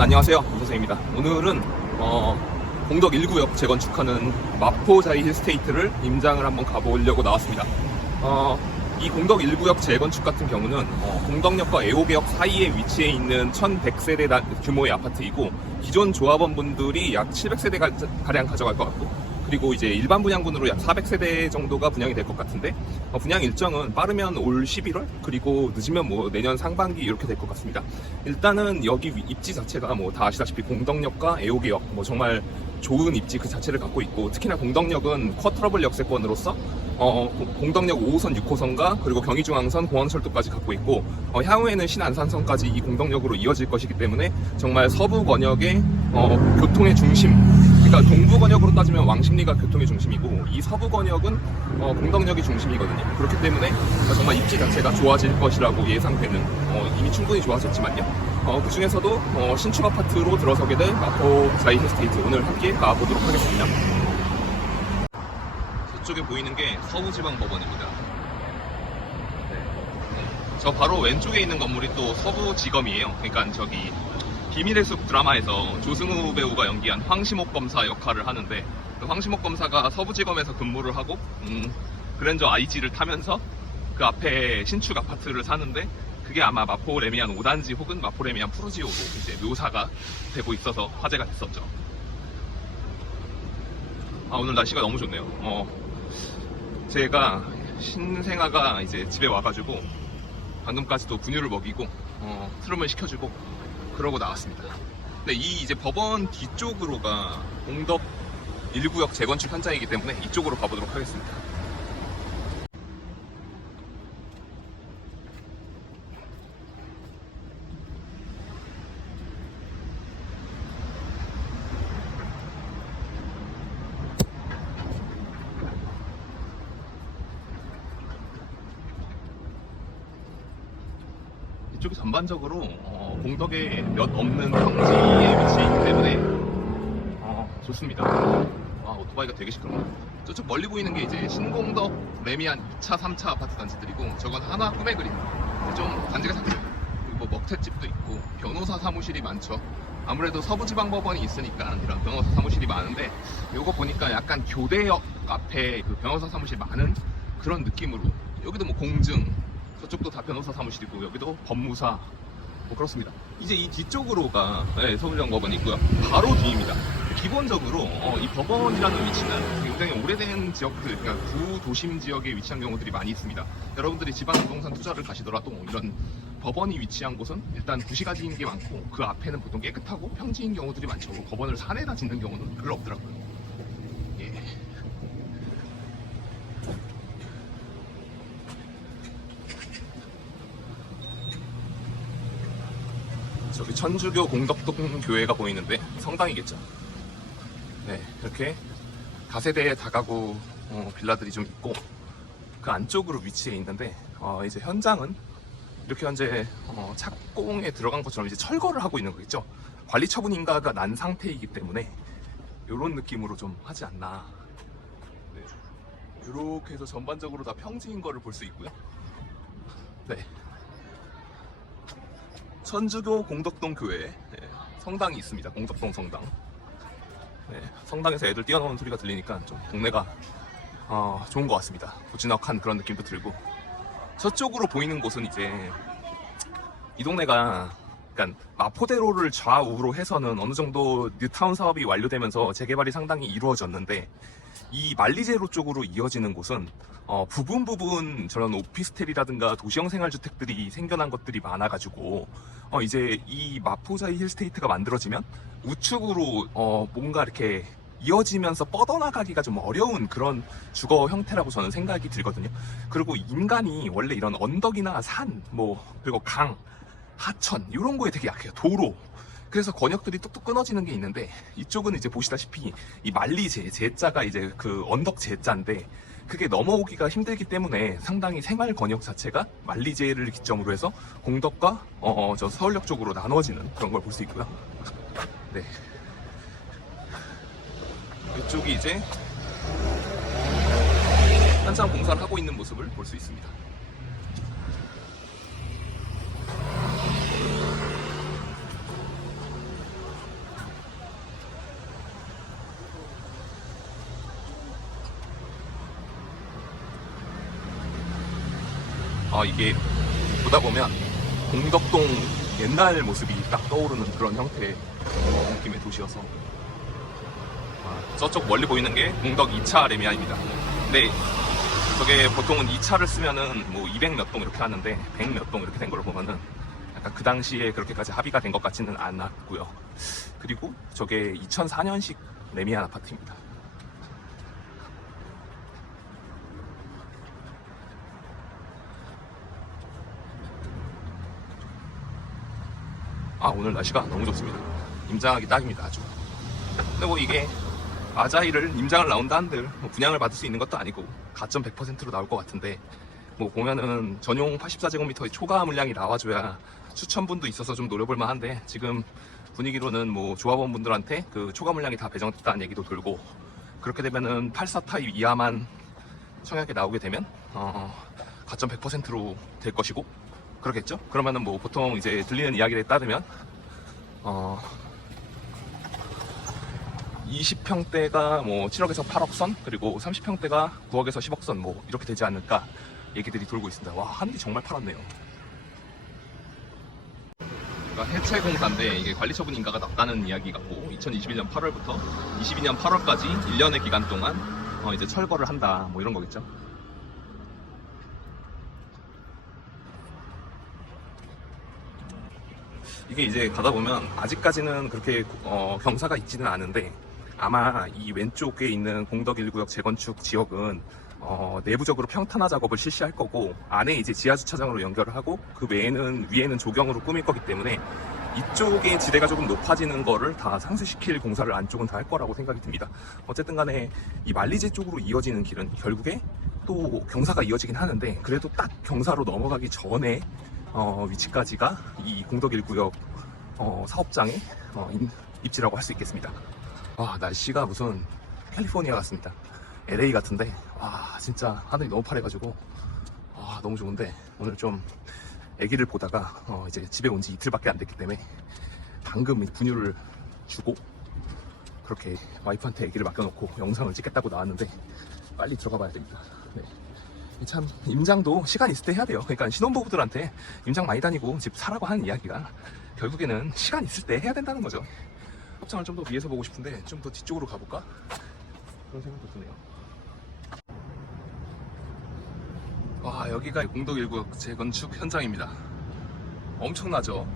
여러분 안녕하세요, 김선생입니다. 오늘은 공덕 1구역 재건축하는 마포자이 힐스테이트를 임장을 한번 가보려고 나왔습니다. 이 공덕 1구역 재건축 같은 경우는 공덕역과 애호개역 사이에 위치해 있는 1100세대 규모의 아파트이고, 기존 조합원분들이 약 700세대 가량 가져갈 것 같고, 그리고 이제 일반 분양분으로 약 400세대 정도가 분양이 될 것 같은데, 분양 일정은 빠르면 올 11월, 그리고 늦으면 뭐 내년 상반기 이렇게 될 것 같습니다. 일단은 여기 입지 자체가 뭐 다 아시다시피 공덕역과 애호개역 뭐 정말 좋은 입지 그 자체를 갖고 있고, 특히나 공덕역은 쿼터러블 역세권으로서 공덕역 5호선, 6호선과 그리고 경의중앙선, 공항철도까지 갖고 있고, 향후에는 신안산선까지 이 공덕역으로 이어질 것이기 때문에 정말 서부권역의 교통의 중심, 그러니까 동부권역으로 따지면 왕십리가 교통의 중심이고, 이 서부권역은 공덕역이 중심이거든요. 그렇기 때문에 정말 입지 자체가 좋아질 것이라고 예상되는, 이미 충분히 좋아졌지만요. 그 중에서도 신축 아파트로 들어서게 될 마포자이 힐스테이트, 오늘 함께 가보도록 하겠습니다. 저쪽에 보이는 게 서부지방법원입니다. 저 바로 왼쪽에 있는 건물이 또 서부지검이에요. 그러니까 저기 비밀의 숲 드라마에서 조승우 배우가 연기한 황시목 검사 역할을 하는데, 그 황시목 검사가 서부지검에서 근무를 하고 그랜저 IG를 타면서 그 앞에 신축 아파트를 사는데, 그게 아마 마포 레미안 5단지 혹은 마포 레미안 푸르지오로 이제 묘사가 되고 있어서 화제가 됐었죠. 오늘 날씨가 너무 좋네요. 제가 신생아가 이제 집에 와가지고 방금까지도 분유를 먹이고 트름을 시켜주고 그러고 나왔습니다. 근데 이 이제 법원 뒤쪽으로가 공덕 1구역 재건축 현장이기 때문에 이쪽으로 가보도록 하겠습니다. 이쪽이 전반적으로 공덕에 몇 없는 평지에 위치해 있기 때문에 좋습니다. 오토바이가 되게 시끄럽네요. 저쪽 멀리 보이는 게 이제 신공덕 레미안 2차, 3차 아파트 단지들이고, 저건 하나 꿈의 그림. 좀 단지가 작아요. 그리고 먹태집도 있고 변호사 사무실이 많죠. 아무래도 서부지방법원이 있으니까 이런 변호사 사무실이 많은데, 요거 보니까 약간 교대역 앞에 그 변호사 사무실 많은 그런 느낌으로, 여기도 뭐 공증, 저쪽도 다 변호사 사무실이고, 여기도 법무사, 뭐 그렇습니다. 이제 이 뒤쪽으로가 서울지방법원이 있고요. 바로 뒤입니다. 기본적으로 이 법원이라는 위치는 굉장히 오래된 지역들, 그러니까 구도심 지역에 위치한 경우들이 많이 있습니다. 여러분들이 지방 부동산 투자를 가시더라도 이런 법원이 위치한 곳은 일단 구시가지인 게 많고, 그 앞에는 보통 깨끗하고 평지인 경우들이 많죠. 법원을 산에다 짓는 경우는 별로 없더라고요. 예. 저기 천주교 공덕동 교회가 보이는데 성당이겠죠. 네, 이렇게 다세대 다가구 빌라들이 좀 있고, 그 안쪽으로 위치해 있는데, 이제 현장은 이렇게 현재 착공에 들어간 것처럼 이제 철거를 하고 있는 거겠죠. 관리 처분 인가가 난 상태이기 때문에 이런 느낌으로 좀 하지 않나. 네, 이렇게 해서 전반적으로 다 평지인 거를 볼 수 있고요. 네, 천주교 공덕동 교회에 성당이 있습니다. 공덕동 성당. 네, 성당에서 애들 뛰어나오는 소리가 들리니까 좀 동네가 좋은 것 같습니다. 고즈넉한 그런 느낌도 들고, 저쪽으로 보이는 곳은 이제 이 동네가, 그러니까 마포대로를 좌우로 해서는 어느 정도 뉴타운 사업이 완료되면서 재개발이 상당히 이루어졌는데, 이 만리제로 쪽으로 이어지는 곳은 부분 저런 오피스텔이라든가 도시형 생활주택들이 생겨난 것들이 많아가지고, 이제 이 마포자이 힐스테이트가 만들어지면 우측으로 뭔가 이렇게 이어지면서 뻗어나가기가 좀 어려운 그런 주거 형태라고 저는 생각이 들거든요. 그리고 인간이 원래 이런 언덕이나 산, 그리고 강, 하천 이런 거에 되게 약해요. 도로. 그래서 권역들이 뚝뚝 끊어지는 게 있는데, 이쪽은 이제 보시다시피 이 만리제, 제자가 이제 그 언덕 제자인데, 그게 넘어오기가 힘들기 때문에 상당히 생활 권역 자체가 만리제를 기점으로 해서 공덕과 저 서울역 쪽으로 나눠지는 그런 걸 볼 수 있고요. 네, 이쪽이 이제 한참 공사를 하고 있는 모습을 볼 수 있습니다. 이게 보다 보면 공덕동 옛날 모습이 딱 떠오르는 그런 형태의 느낌의 도시여서 저쪽 멀리 보이는 게 공덕 2차 레미안입니다. 근데 저게 보통은 2차를 쓰면은 뭐 200 몇 동 이렇게 하는데 100 몇 동 이렇게 된 걸 보면은 약간 그 당시에 그렇게까지 합의가 된 것 같지는 않았고요. 그리고 저게 2004년식 레미안 아파트입니다. 오늘 날씨가 너무 좋습니다. 임장하기 딱입니다. 아주. 근데 뭐 이게 아자이를 임장을 나온다 한들 뭐 분양을 받을 수 있는 것도 아니고 가점 100%로 나올 것 같은데, 뭐 보면은 전용 84제곱미터의 초과 물량이 나와줘야 추천분도 있어서 좀 노려볼 만한데, 지금 분위기로는 뭐 조합원 분들한테 그 초과 물량이 다 배정됐다는 얘기도 돌고, 그렇게 되면은 84 타입 이하만 청약에 나오게 되면 가점 100%로 될 것이고, 그렇겠죠? 그러면은 뭐 보통 이제 들리는 이야기에 따르면 20평대가 뭐 7억에서 8억 선, 그리고 30평대가 9억에서 10억 선, 뭐 이렇게 되지 않을까 얘기들이 돌고 있습니다. 와, 하늘이 정말 파랗네요. 그러니까 해체 공사인데 이게 관리 처분 인가가 났다는 이야기 같고, 2021년 8월부터 22년 8월까지 1년의 기간 동안 이제 철거를 한다, 뭐 이런 거겠죠. 이게 이제 가다 보면 아직까지는 그렇게 경사가 있지는 않은데, 아마 이 왼쪽에 있는 공덕 1구역 재건축 지역은 내부적으로 평탄화 작업을 실시할 거고, 안에 이제 지하 주차장으로 연결을 하고, 그 외에는 위에는 조경으로 꾸밀 거기 때문에 이쪽의 지대가 조금 높아지는 거를 다 상쇄시킬 공사를 안쪽은 다 할 거라고 생각이 듭니다. 어쨌든 간에 이 만리제 쪽으로 이어지는 길은 결국에 또 경사가 이어지긴 하는데, 그래도 딱 경사로 넘어가기 전에 위치까지가 이 공덕 1구역 사업장의 입지라고 할 수 있겠습니다. 날씨가 무슨 캘리포니아 같습니다. LA 같은데, 진짜 하늘이 너무 파래가지고 너무 좋은데, 오늘 좀 아기를 보다가 이제 집에 온 지 이틀밖에 안 됐기 때문에 방금 분유를 주고 그렇게 와이프한테 아기를 맡겨놓고 영상을 찍겠다고 나왔는데, 빨리 들어가 봐야 됩니다. 네. 참 임장도 시간 있을 때 해야 돼요. 그러니까 신혼부부들한테 임장 많이 다니고 집 사라고 하는 이야기가 결국에는 시간 있을 때 해야 된다는 거죠. 합장을 좀 더 위에서 보고 싶은데 좀 더 뒤쪽으로 가볼까? 그런 생각도 드네요. 여기가 공덕 1구역 재건축 현장입니다. 엄청나죠?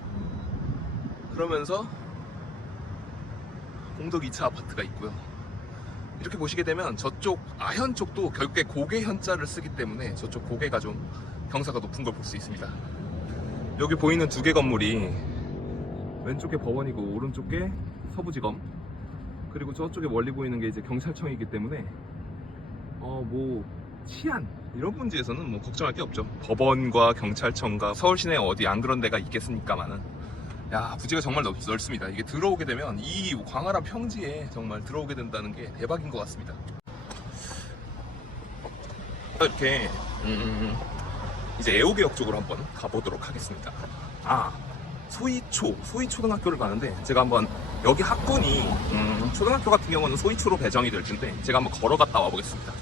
그러면서 공덕 2차 아파트가 있고요. 이렇게 보시게 되면 저쪽 아현 쪽도 결국에 고개 현자를 쓰기 때문에 저쪽 고개가 좀 경사가 높은 걸 볼 수 있습니다. 여기 보이는 두 개 건물이 왼쪽에 법원이고 오른쪽에 서부지검, 그리고 저쪽에 멀리 보이는 게 이제 경찰청이기 때문에 뭐 치안 이런 문제에서는 뭐 걱정할 게 없죠. 법원과 경찰청과 서울 시내 어디 안 그런 데가 있겠습니까만은, 부지가 정말 넓습니다. 이게 들어오게 되면 이 광활한 평지에 정말 들어오게 된다는 게 대박인 것 같습니다. 이렇게 이제 애호개역 쪽으로 한번 가보도록 하겠습니다. 소이초등학교를 가는데, 제가 한번 여기 학군이 초등학교 같은 경우는 소이초로 배정이 될 텐데 제가 한번 걸어갔다 와보겠습니다.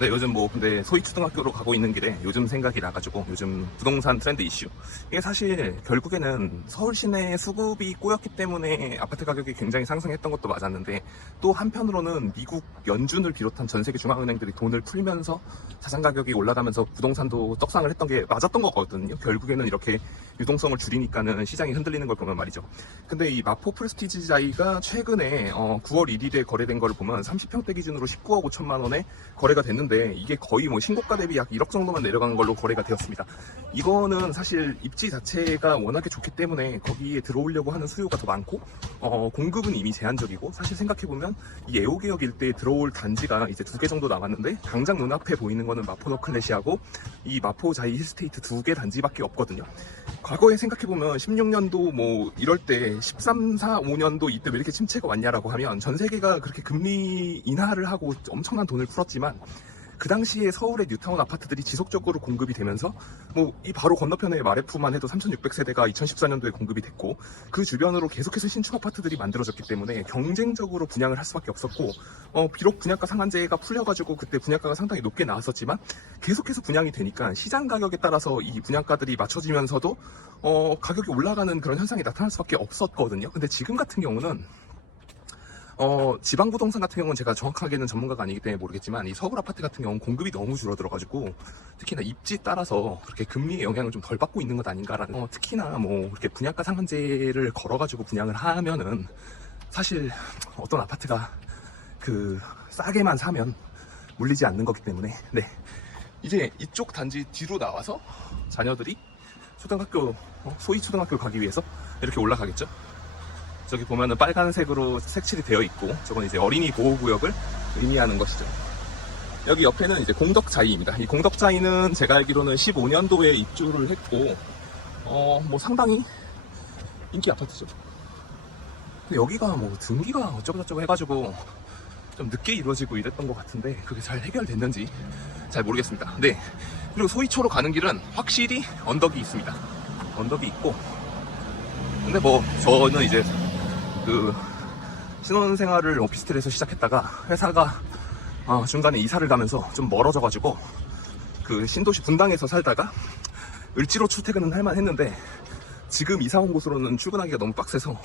네, 요즘 뭐 근데 소이초등학교로 가고 있는 길에 요즘 생각이 나가지고, 요즘 부동산 트렌드 이슈, 이게 사실 결국에는 서울 시내 수급이 꼬였기 때문에 아파트 가격이 굉장히 상승했던 것도 맞았는데, 또 한편으로는 미국 연준을 비롯한 전 세계 중앙은행들이 돈을 풀면서 자산 가격이 올라가면서 부동산도 떡상을 했던 게 맞았던 거거든요. 결국에는 이렇게 유동성을 줄이니까는 시장이 흔들리는 걸 보면 말이죠. 근데 이 마포 프레스티지자이가 최근에 9월 1일에 거래된 거를 보면 30평대 기준으로 19억 5천만 원에 거래가 됐는데, 이게 거의 뭐 신고가 대비 약 1억 정도만 내려간 걸로 거래가 되었습니다. 이거는 사실 입지 자체가 워낙에 좋기 때문에 거기에 들어오려고 하는 수요가 더 많고, 공급은 이미 제한적이고, 사실 생각해보면 이 애호개역 일대에 들어올 단지가 이제 2개 정도 남았는데, 당장 눈앞에 보이는 거는 마포 너클렛이하고 이 마포 자이 힐스테이트 2개 단지밖에 없거든요. 과거에 생각해보면 16년도 뭐 이럴 때 13, 4, 5년도 이때 왜 이렇게 침체가 왔냐라고 하면, 전 세계가 그렇게 금리 인하를 하고 엄청난 돈을 풀었지만 그 당시에 서울의 뉴타운 아파트들이 지속적으로 공급이 되면서 뭐 이 바로 건너편의 마레프만 해도 3,600세대가 2014년도에 공급이 됐고, 그 주변으로 계속해서 신축 아파트들이 만들어졌기 때문에 경쟁적으로 분양을 할 수밖에 없었고, 비록 분양가 상한제가 풀려가지고 그때 분양가가 상당히 높게 나왔었지만 계속해서 분양이 되니까 시장 가격에 따라서 이 분양가들이 맞춰지면서도 가격이 올라가는 그런 현상이 나타날 수밖에 없었거든요. 근데 지금 같은 경우는 지방 부동산 같은 경우는 제가 정확하게는 전문가가 아니기 때문에 모르겠지만, 이 서울 아파트 같은 경우는 공급이 너무 줄어들어가지고 특히나 입지 따라서 그렇게 금리의 영향을 좀 덜 받고 있는 것 아닌가라는, 특히나 뭐 이렇게 분양가 상한제를 걸어가지고 분양을 하면은 사실 어떤 아파트가 그 싸게만 사면 물리지 않는 거기 때문에. 네, 이제 이쪽 단지 뒤로 나와서 자녀들이 초등학교, 소위 초등학교 가기 위해서 이렇게 올라가겠죠. 저기 보면은 빨간색으로 색칠이 되어 있고, 저건 이제 어린이 보호구역을 의미하는 것이죠. 여기 옆에는 이제 공덕자이입니다. 이 공덕자이는 제가 알기로는 15년도에 입주를 했고, 뭐 상당히 인기 아파트죠. 근데 여기가 뭐 등기가 어쩌고저쩌고 해가지고 좀 늦게 이루어지고 이랬던 것 같은데, 그게 잘 해결됐는지 잘 모르겠습니다. 네. 그리고 소이초로 가는 길은 확실히 언덕이 있습니다. 언덕이 있고, 근데 뭐 저는 이제 그 신혼생활을 오피스텔에서 시작했다가 회사가 중간에 이사를 가면서 좀 멀어져가지고 그 신도시 분당에서 살다가 을지로 출퇴근은 할만 했는데, 지금 이사 온 곳으로는 출근하기가 너무 빡세서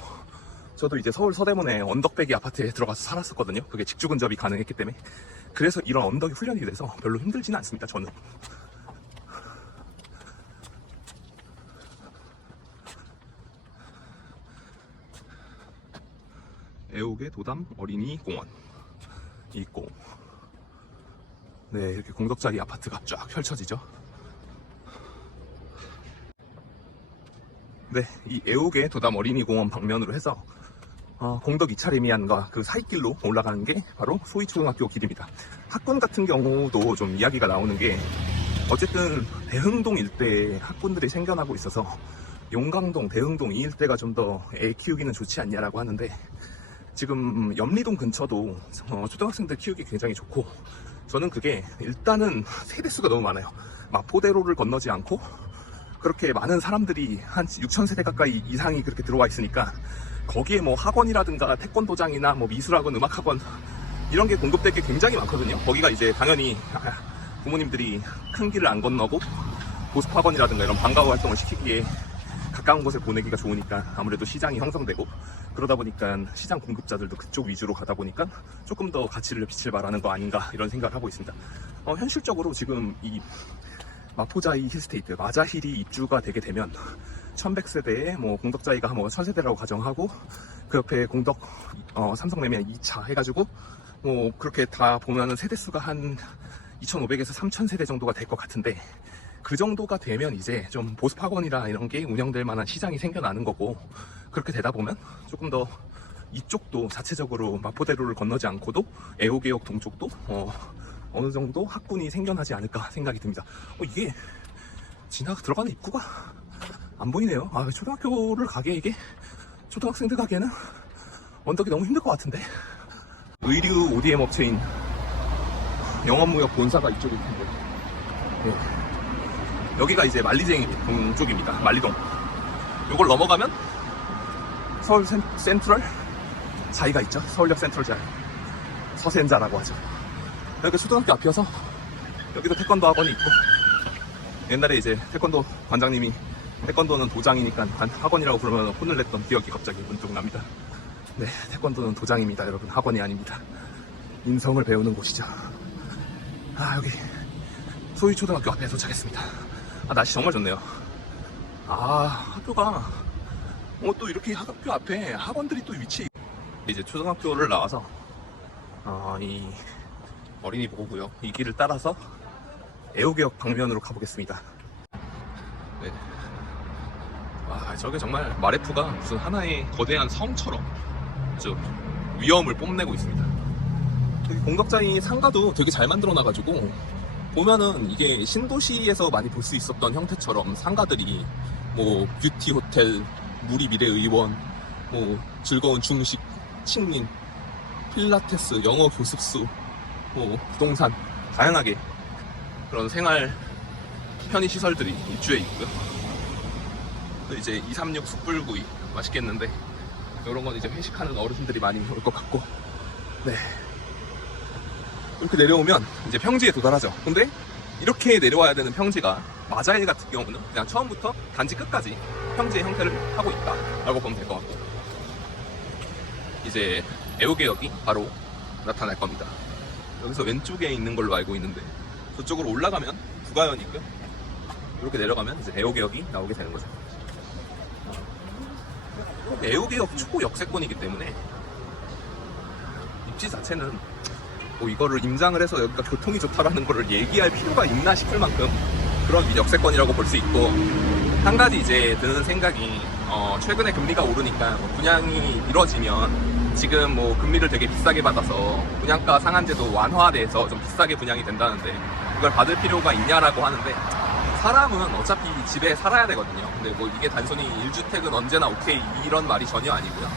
저도 이제 서울 서대문에 언덕배기 아파트에 들어가서 살았었거든요. 그게 직주 근접이 가능했기 때문에. 그래서 이런 언덕이 훈련이 돼서 별로 힘들지는 않습니다, 저는. 애옥의 도담 어린이 공원이 있고, 네, 이렇게 공덕자리 아파트가 쫙 펼쳐지죠. 네, 이 애옥의 도담 어린이 공원 방면으로 해서 공덕 이차레미안과 그 사이길로 올라가는 게 바로 소이초등학교 길입니다. 학군 같은 경우도 좀 이야기가 나오는 게, 어쨌든 대흥동 일대에 학군들이 생겨나고 있어서 용강동, 대흥동 이 일대가 좀 더 애 키우기는 좋지 않냐라고 하는데, 지금 염리동 근처도 초등학생들 키우기 굉장히 좋고, 저는 그게 일단은 세대수가 너무 많아요. 마포대로를 건너지 않고 그렇게 많은 사람들이 한 6,000세대 가까이 이상이 그렇게 들어와 있으니까, 거기에 뭐 학원이라든가 태권도장이나 뭐 미술학원, 음악학원 이런 게 공급될 게 굉장히 많거든요. 거기가 이제 당연히 부모님들이 큰 길을 안 건너고 보습학원이라든가 이런 방과후 활동을 시키기에 가까운 곳에 보내기가 좋으니까 아무래도 시장이 형성되고, 그러다 보니까 시장 공급자들도 그쪽 위주로 가다 보니까 조금 더 가치를 빛을 발하는 거 아닌가, 이런 생각을 하고 있습니다. 현실적으로 지금 이 마포자이 힐스테이트, 마자힐이 입주가 되게 되면 1100세대에 뭐 공덕자이가 뭐 1000세대라고 가정하고, 그 옆에 공덕 삼성레미안 2차 해가지고 뭐 그렇게 다 보면은 세대수가 한 2500에서 3000세대 정도가 될 것 같은데, 그 정도가 되면 이제 좀 보습학원이라 이런 게 운영될 만한 시장이 생겨나는 거고, 그렇게 되다 보면 조금 더 이쪽도 자체적으로 마포대로를 건너지 않고도 애호개역 동쪽도 어느 정도 학군이 생겨나지 않을까 생각이 듭니다. 이게 들어가는 입구가 안 보이네요. 초등학교를 가게, 이게 초등학생들 가기에는 언덕이 너무 힘들 것 같은데. 의류 ODM 업체인 영업무역 본사가 이쪽일 텐데. 네. 여기가 이제 만리쟁이 동쪽입니다. 만리동. 요걸 넘어가면 서울 센트럴 자이가 있죠. 서울역 센트럴 자이, 서센자라고 하죠. 여기 초등학교 앞이어서 여기도 태권도 학원이 있고, 옛날에 이제 태권도 관장님이 태권도는 도장이니까 학원이라고 부르면 혼을 냈던 기억이 갑자기 문득 납니다. 네, 태권도는 도장입니다, 여러분. 학원이 아닙니다. 인성을 배우는 곳이죠. 여기 소위초등학교 앞에 도착했습니다. 날씨 정말 좋네요. 학교가 또 이렇게 학교 앞에 학원들이 또 위치해. 이제 초등학교를 나와서 이 어린이 보호구역 이 길을 따라서 애호개역 방면으로 가보겠습니다. 네. 저게 정말 마레프가 무슨 하나의 거대한 성처럼 아주 위엄을 뽐내고 있습니다. 여기 공덕자이 상가도 되게 잘 만들어놔가지고, 보면은 이게 신도시에서 많이 볼 수 있었던 형태처럼 상가들이 뭐 뷰티 호텔, 무리미래의원, 뭐 즐거운 중식, 칭린, 필라테스, 영어 교습소, 뭐 부동산 다양하게 그런 생활 편의시설들이 입주해 있고요. 또 이제 236 숯불구이 맛있겠는데 이런 건 이제 회식하는 어르신들이 많이 올 것 같고, 네, 이렇게 내려오면 이제 평지에 도달하죠. 근데 이렇게 내려와야 되는 평지가 마자일 같은 경우는 그냥 처음부터 단지 끝까지 평지의 형태를 하고 있다라고 보면 될 것 같고, 이제 애호개역이 바로 나타날 겁니다. 여기서 왼쪽에 있는 걸로 알고 있는데 저쪽으로 올라가면 부가현이고요. 이렇게 내려가면 이제 애호개역이 나오게 되는 거죠. 애호개역 초 역세권이기 때문에 입지 자체는 뭐 이거를 임장을 해서 여기가 교통이 좋다라는 거를 얘기할 필요가 있나 싶을 만큼 그런 역세권이라고 볼 수 있고, 한 가지 이제 드는 생각이 최근에 금리가 오르니까 뭐 분양이 이뤄지면 지금 뭐 금리를 되게 비싸게 받아서 분양가 상한제도 완화돼서 좀 비싸게 분양이 된다는데 그걸 받을 필요가 있냐라고 하는데, 사람은 어차피 집에 살아야 되거든요. 근데 뭐 이게 단순히 1주택은 언제나 오케이 이런 말이 전혀 아니고요.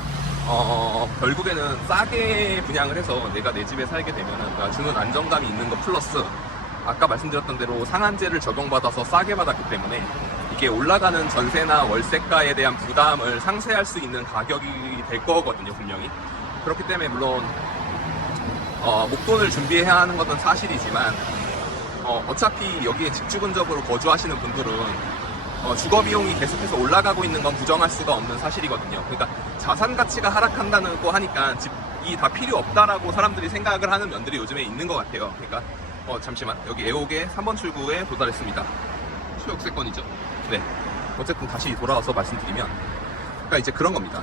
결국에는 싸게 분양을 해서 내가 내 집에 살게 되면 주는 안정감이 있는 것 플러스 아까 말씀드렸던 대로 상한제를 적용받아서 싸게 받았기 때문에 이게 올라가는 전세나 월세가에 대한 부담을 상쇄할 수 있는 가격이 될 거거든요, 분명히. 그렇기 때문에 물론 목돈을 준비해야 하는 것은 사실이지만 어차피 여기에 집주근적으로 거주하시는 분들은 주거비용이 계속해서 올라가고 있는 건 부정할 수가 없는 사실이거든요. 그러니까 자산 가치가 하락한다고 하니까 집이 다 필요 없다라고 사람들이 생각을 하는 면들이 요즘에 있는 것 같아요. 그러니까 잠시만, 여기 애호개 3번 출구에 도달했습니다. 초역세권이죠. 네. 어쨌든 다시 돌아와서 말씀드리면, 그러니까 이제 그런 겁니다.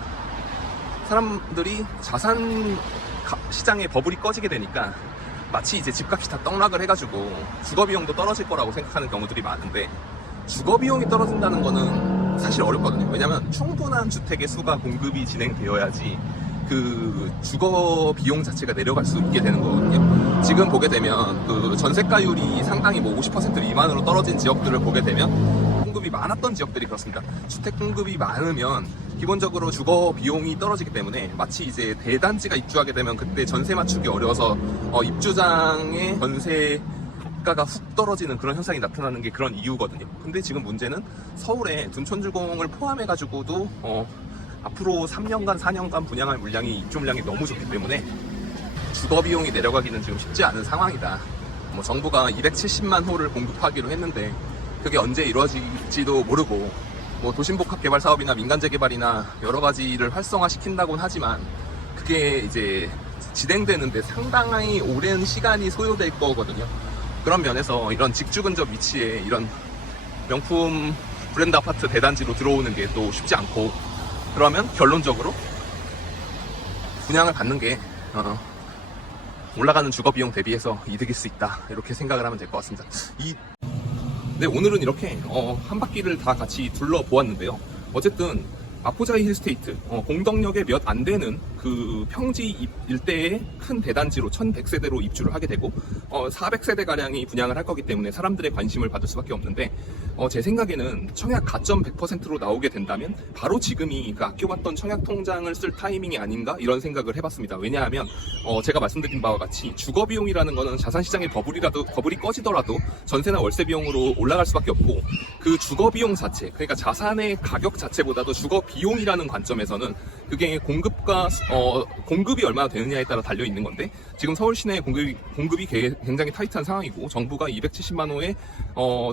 사람들이 자산 시장의 버블이 꺼지게 되니까 마치 이제 집값이 다 떡락을 해가지고 주거비용도 떨어질 거라고 생각하는 경우들이 많은데, 주거비용이 떨어진다는 거는 사실 어렵거든요. 왜냐면 충분한 주택의 수가 공급이 진행되어야지 그 주거비용 자체가 내려갈 수 있게 되는 거거든요. 지금 보게 되면 그 전세가율이 상당히 뭐 50% 미만으로 떨어진 지역들을 보게 되면 공급이 많았던 지역들이 그렇습니다. 주택 공급이 많으면 기본적으로 주거 비용이 떨어지기 때문에 마치 이제 대단지가 입주하게 되면 그때 전세 맞추기 어려워서 입주장의 전세가가 훅 떨어지는 그런 현상이 나타나는 게 그런 이유거든요. 근데 지금 문제는 서울에 둔촌주공을 포함해가지고도 앞으로 3년간 4년간 분양할 물량이 입주 물량이 너무 좋기 때문에 주거 비용이 내려가기는 지금 쉽지 않은 상황이다. 뭐 정부가 270만 호를 공급하기로 했는데 그게 언제 이루어질지도 모르고, 뭐 도심복합 개발 사업이나 민간 재개발이나 여러 가지를 활성화시킨다고는 하지만 그게 이제 진행되는데 상당히 오랜 시간이 소요될 거거든요. 그런 면에서 이런 직주근접 위치에 이런 명품 브랜드 아파트 대단지로 들어오는 게 또 쉽지 않고, 그러면 결론적으로 분양을 받는 게 올라가는 주거 비용 대비해서 이득일 수 있다, 이렇게 생각을 하면 될 것 같습니다. 네, 오늘은 이렇게 한 바퀴를 다 같이 둘러보았는데요. 어쨌든 마포자이 힐스테이트 공덕역에 몇 안 되는 그 평지 일대의 큰 대단지로 1100세대로 입주를 하게 되고 400세대 가량이 분양을 할 거기 때문에 사람들의 관심을 받을 수밖에 없는데, 제 생각에는 청약 가점 100%로 나오게 된다면 바로 지금이 그 아껴봤던 청약 통장을 쓸 타이밍이 아닌가, 이런 생각을 해봤습니다. 왜냐하면 제가 말씀드린 바와 같이 주거 비용이라는 거는 자산시장의 버블이 꺼지더라도 전세나 월세 비용으로 올라갈 수밖에 없고, 그 주거 비용 자체, 그러니까 자산의 가격 자체보다도 주거 비용이라는 관점에서는 그게 공급이 얼마나 되느냐에 따라 달려 있는 건데, 지금 서울 시내 공급이 굉장히 타이트한 상황이고 정부가 270만 호에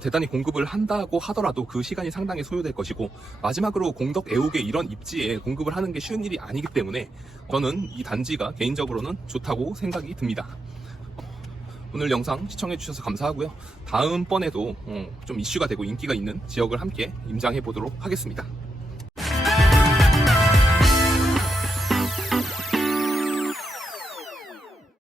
대단히 공급을 한다고 하더라도 그 시간이 상당히 소요될 것이고, 마지막으로 공덕 애호개 이런 입지에 공급을 하는 게 쉬운 일이 아니기 때문에 저는 이 단지가 개인적으로는 좋다고 생각이 듭니다. 오늘 영상 시청해주셔서 감사하고요. 다음번에도 좀 이슈가 되고 인기가 있는 지역을 함께 임장해 보도록 하겠습니다.